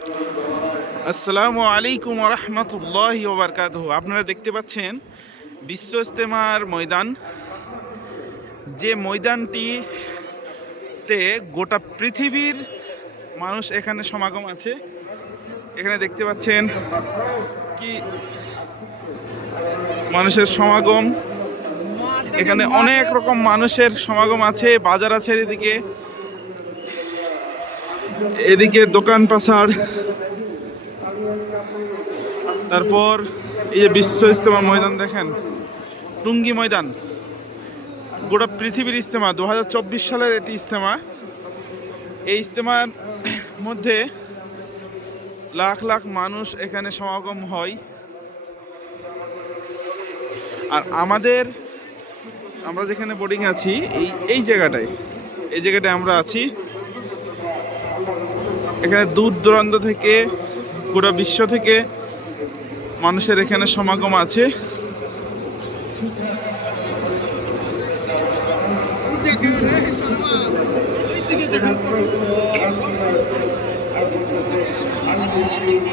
আসসালামু আলাইকুম ওয়া রাহমাতুল্লাহি ওয়া বারাকাতুহু। আপনারা দেখতে পাচ্ছেন বিশ্ব ইজতেমার ময়দান, যে ময়দানটিতে গোটা পৃথিবীর মানুষ এখানে সমাগম আছে। এখানে দেখতে পাচ্ছেন কি মানুষের সমাগম, এখানে অনেক রকম মানুষের সমাগম আছে, বাজার আছে, এদিকে এদিকে দোকান পাশার, তারপর এই যে বিশ্ব ইজতেমা ময়দান দেখেন, টুঙ্গি ময়দান, গোটা পৃথিবীর ইজতেমা। 2024 সালের এটি ইজতেমা। এই ইজতেমার মধ্যে লাখ লাখ মানুষ এখানে সমাগম হয়। আর আমরা যেখানে বোর্ডিং আছি এই জায়গাটায় আমরা আছি। এখানে দূর দূরান্ত থেকে, গোটা বিশ্ব থেকে মানুষের এখানে সমাগম আছে।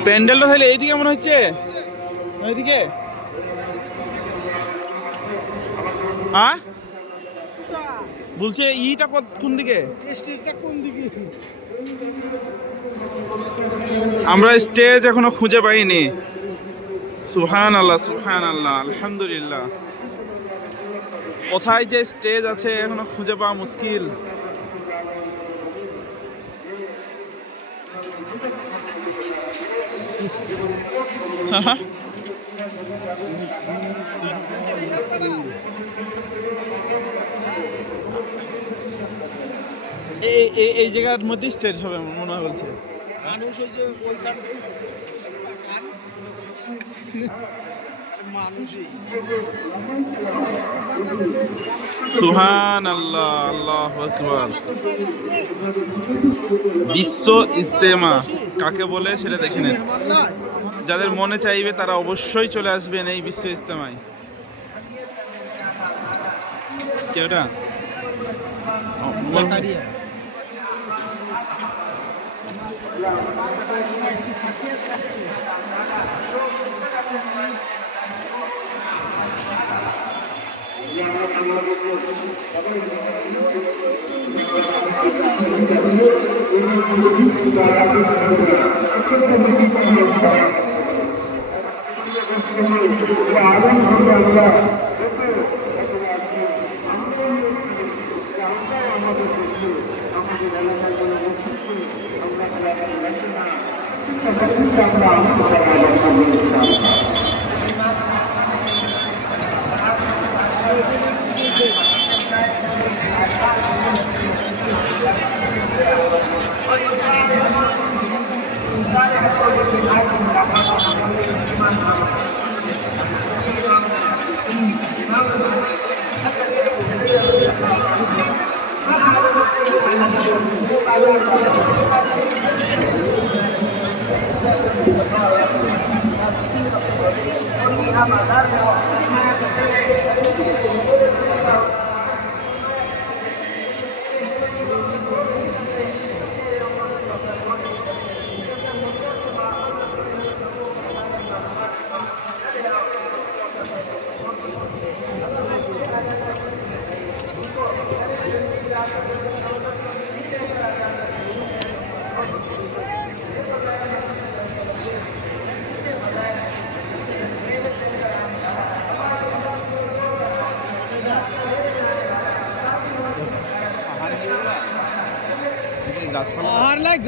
প্যান্ডেলটা তাহলে এইদিকে মনে হচ্ছে, এইদিকে হ্যাঁ বলছে ইটা কোন দিকে? আমরা স্টেজ এখনো খুঁজে পাইনি। সুবহানাল্লাহ, সুবহানাল্লাহ, আলহামদুলিল্লাহ। কোথায় যে স্টেজ আছে এখনো খুঁজে পাওয়া মুশকিল। এই জায়গার মধ্যে স্টেজ হবে মনে হয় বলছে। মানুষ ওই যে ওইখান সুবহানাল্লাহ, আল্লাহু আকবার। বিশ্ব ইজতেমা কাকে বলে সেটা দেখে নেন। যাদের মনে চাইবে তারা অবশ্যই চলে আসবেন এই বিশ্ব ইজতেমায়। কেউটা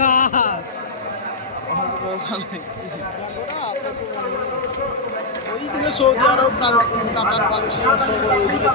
গাছ ওইদিকে সৌদি আরব, কাতার, মালয়েশিয়া সব ওইদিকে।